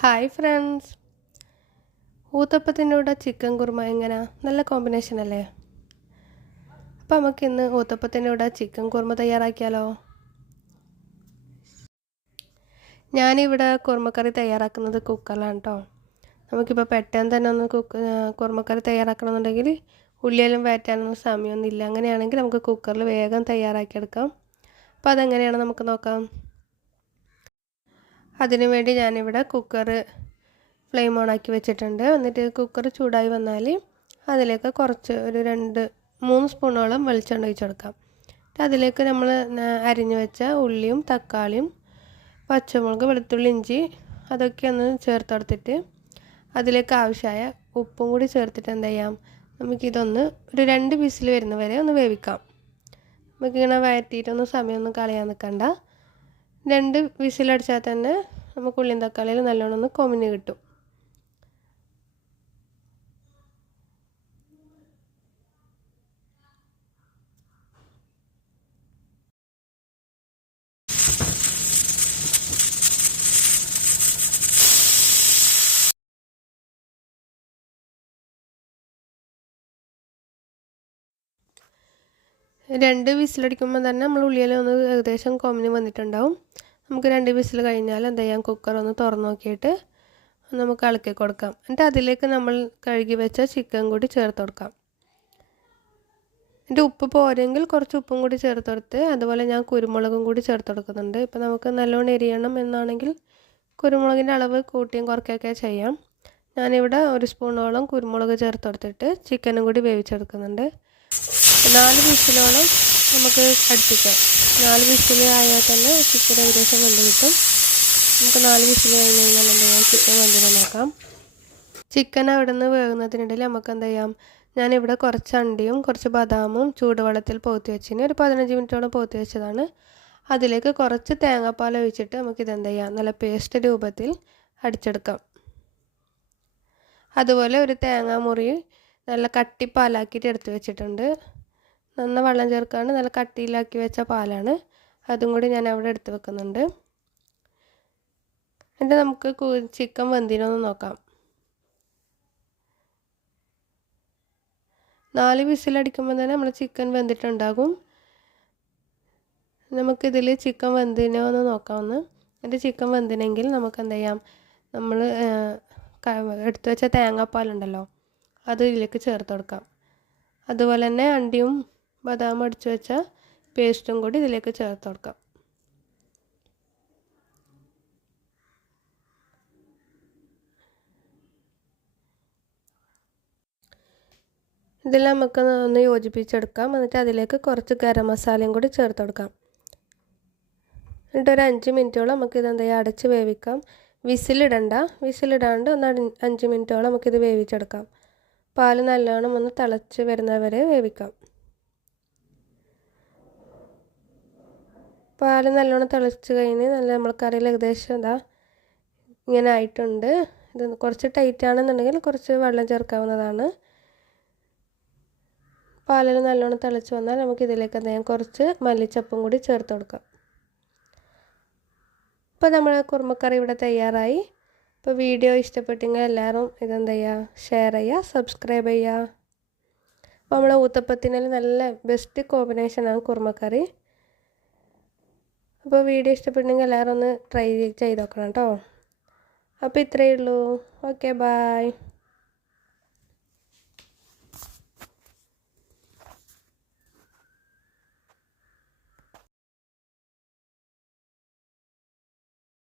Hi friends ഊത്തപ്പത്തിന്റെ കൂടെ chicken kurma എങ്ങനെ? നല്ല കോമ്പിനേഷൻ അല്ലേ? അപ്പം നമുക്ക് ഇന്ന് ഊത്തപ്പത്തിന്റെ കൂടെ ചിക്കൻ കുറുമ തയ്യാറാക്കിയാലോ? ഞാനിവിടെ കുറുമക്കറി തയ്യാറാക്കുന്നത് കുക്കറിലാണ് കേട്ടോ നമുക്കിപ്പോൾ പെട്ടെന്ന് തന്നെ ഒന്ന് കുക്ക് കുറുമക്കറി തയ്യാറാക്കണമെന്നുണ്ടെങ്കിൽ ഉള്ളിയെല്ലാം വയറ്റാനൊന്നും സമയമൊന്നുമില്ല. അങ്ങനെയാണെങ്കിൽ നമുക്ക് കുക്കറിൽ വേഗം തയ്യാറാക്കിയെടുക്കാം. അപ്പോൾ അതെങ്ങനെയാണ് നമുക്ക് നോക്കാം. അതിനു വേണ്ടി ഞാനിവിടെ കുക്കർ ഫ്ലെയിം ഓൺ ആക്കി വെച്ചിട്ടുണ്ട്. എന്നിട്ട് കുക്കർ ചൂടായി വന്നാൽ അതിലേക്ക് കുറച്ച് ഒരു രണ്ട് മൂന്ന് സ്പൂണോളം വെളിച്ചെണ്ണ ഒഴിച്ചു കൊടുക്കാം. അതിലേക്ക് നമ്മൾ അരിഞ്ഞു വെച്ച ഉള്ളിയും തക്കാളിയും പച്ചമുളക് വെളുത്തുള്ളി ഇഞ്ചി അതൊക്കെ ഒന്ന് ചേർത്തെടുത്തിട്ട് അതിലേക്ക് ആവശ്യമായ ഉപ്പും കൂടി ചേർത്തിട്ട് എന്ത് ചെയ്യാം? നമുക്കിതൊന്ന് ഒരു രണ്ട് പീസിൽ വരുന്ന വരെ ഒന്ന് വേവിക്കാം. നമുക്കിങ്ങനെ വയറ്റിയിട്ടൊന്നും സമയമൊന്നും കളയാൻ നിൽക്കണ്ട രണ്ട് വിസിലടിച്ചാൽ തന്നെ നമുക്ക് ഉള്ളിയും തക്കാളിയിൽ നല്ലോണം ഒന്ന് കൊമിഞ്ഞ് കിട്ടും. രണ്ട് വിസിലടിക്കുമ്പോൾ തന്നെ നമ്മൾ ഉള്ളിയെല്ലാം ഒന്ന് ഏകദേശം കൊമിന് വന്നിട്ടുണ്ടാവും. നമുക്ക് രണ്ട് വിസിൽ കഴിഞ്ഞാൽ എന്താ ചെയ്യാം? കുക്കർ ഒന്ന് തുറന്ന് നോക്കിയിട്ട് നമുക്ക് ഇളക്കി കൊടുക്കാം. എന്നിട്ട് അതിലേക്ക് നമ്മൾ കഴുകി വെച്ച ചിക്കൻ കൂടി ചേർത്ത് കൊടുക്കാം. എന്റെ ഉപ്പ് പോരെങ്കിൽ കുറച്ച് ഉപ്പും കൂടി ചേർത്ത് കൊടുത്ത് അതുപോലെ ഞാൻ കുരുമുളകും കൂടി ചേർത്ത് കൊടുക്കുന്നുണ്ട്. ഇപ്പം നമുക്ക് നല്ലോണം എരിയണം എന്നാണെങ്കിൽ കുരുമുളകിന്റെ അളവ് കൂട്ടിയും കുറയ്ക്കുകയൊക്കെ ചെയ്യാം. ഞാനിവിടെ ഒരു സ്പൂണോളം കുരുമുളക് ചേർത്ത് കൊടുത്തിട്ട് ചിക്കനും കൂടി വേവിച്ചെടുക്കുന്നുണ്ട്. നാല് വിസിലോളം നമുക്ക് അടുപ്പിക്കാം. നാല് വിസിൽ ആയാൽ തന്നെ ചിക്കൻ ഏകദേശം വെന്ത് കിട്ടും. നമുക്ക് നാല് വിസിൽ കഴിഞ്ഞ് കഴിഞ്ഞാൽ എന്ത് ചെയ്യാം? ചിക്കൻ വെന്തിന് നോക്കാം. ചിക്കൻ അവിടെ നിന്ന് വേകുന്നതിനിടയിൽ നമുക്ക് എന്ത് ചെയ്യാം? ഞാനിവിടെ കുറച്ച് അണ്ടിയും കുറച്ച് ബദാമും ചൂടുവെള്ളത്തിൽ പോത്തി വെച്ചിന് ഒരു പതിനഞ്ച് മിനിറ്റോളം പോത്തി വെച്ചതാണ്. അതിലേക്ക് കുറച്ച് തേങ്ങാപ്പാൽ ഒഴിച്ചിട്ട് നമുക്കിത് എന്ത് ചെയ്യാം? നല്ല പേസ്റ്റ് രൂപത്തിൽ അടിച്ചെടുക്കാം. അതുപോലെ ഒരു തേങ്ങാമുറി നല്ല കട്ടിപ്പാലാക്കിയിട്ട് എടുത്ത് വെച്ചിട്ടുണ്ട്. നന്ന വെള്ളം ചേർക്കാണ്ട് നല്ല കട്ടിയിലാക്കി വെച്ച പാലാണ്. അതും കൂടി ഞാൻ അവിടെ എടുത്ത് വെക്കുന്നുണ്ട്. എന്നിട്ട് നമുക്ക് ചിക്കൻ വെന്തിനൊന്ന് നോക്കാം. നാല് വിസിലടിക്കുമ്പോൾ തന്നെ നമ്മൾ ചിക്കൻ വെന്തിട്ടുണ്ടാകും. നമുക്കിതിൽ ചിക്കൻ വെന്തിനോ എന്ന് നോക്കാമെന്ന് എന്നിട്ട് ചിക്കൻ വെന്തിനെങ്കിൽ നമുക്ക് എന്ത് ചെയ്യാം? നമ്മൾ എടുത്തു വെച്ച തേങ്ങാപ്പാലുണ്ടല്ലോ അത് ഇതിലേക്ക് ചേർത്ത് കൊടുക്കാം. അതുപോലെ തന്നെ അണ്ടിയും ബദാം അടിച്ചു വെച്ച പേസ്റ്റും കൂടി ഇതിലേക്ക് ചേർത്ത് കൊടുക്കാം. ഇതിൽ നമുക്ക് ഒന്ന് യോജിപ്പിച്ചെടുക്കാം. എന്നിട്ട് അതിലേക്ക് കുറച്ച് ഗരം മസാലയും കൂടി ചേർത്ത് കൊടുക്കാം. എന്നിട്ട് ഒരു അഞ്ച് മിനിറ്റോളം നമുക്ക് ഇതെന്താ അടച്ച് വേവിക്കാം. വിസിലിടണ്ട. വിസിലിടാണ്ട് ഒന്ന് അഞ്ച് മിനിറ്റോളം നമുക്കിത് വേവിച്ചെടുക്കാം. പാൽ നല്ലോണം ഒന്ന് തിളച്ച് വരുന്നവരെ വേവിക്കാം. പാൽ നല്ലോണം തിളച്ച് കഴിഞ്ഞ് നല്ല നമ്മൾ കറിയിൽ ഏകദേശം ഇതാ ഇങ്ങനെ ആയിട്ടുണ്ട്. ഇത് കുറച്ച് ടൈറ്റ് ആണെന്നുണ്ടെങ്കിൽ കുറച്ച് വെള്ളം ചേർക്കാവുന്നതാണ്. പാലിൽ നല്ലോണം തിളച്ച് വന്നാൽ നമുക്ക് ഇതിലേക്ക് എന്തെങ്കിലും കുറച്ച് മല്ലിച്ചപ്പും കൂടി ചേർത്ത് കൊടുക്കാം. ഇപ്പോൾ നമ്മൾ കുറുമക്കറി ഇവിടെ തയ്യാറായി. ഇപ്പോൾ വീഡിയോ ഇഷ്ടപ്പെട്ടെങ്കിൽ എല്ലാവരും ഇതെന്ത് ചെയ്യുക? ഷെയർ ചെയ്യുക സബ്സ്ക്രൈബ് ചെയ്യുക. അപ്പോൾ നമ്മൾ ഊത്തപ്പത്തിനെ നല്ല ബെസ്റ്റ് കോമ്പിനേഷനാണ് കുറുമക്കറി. അപ്പോൾ വീഡിയോ ഇഷ്ടപ്പെട്ടെങ്കിൽ എല്ലാവരും ഒന്ന് ട്രൈ ചെയ്ത് നോക്കണം കേട്ടോ. അപ്പോൾ ഇത്രയേ ഉള്ളൂ. Okay bye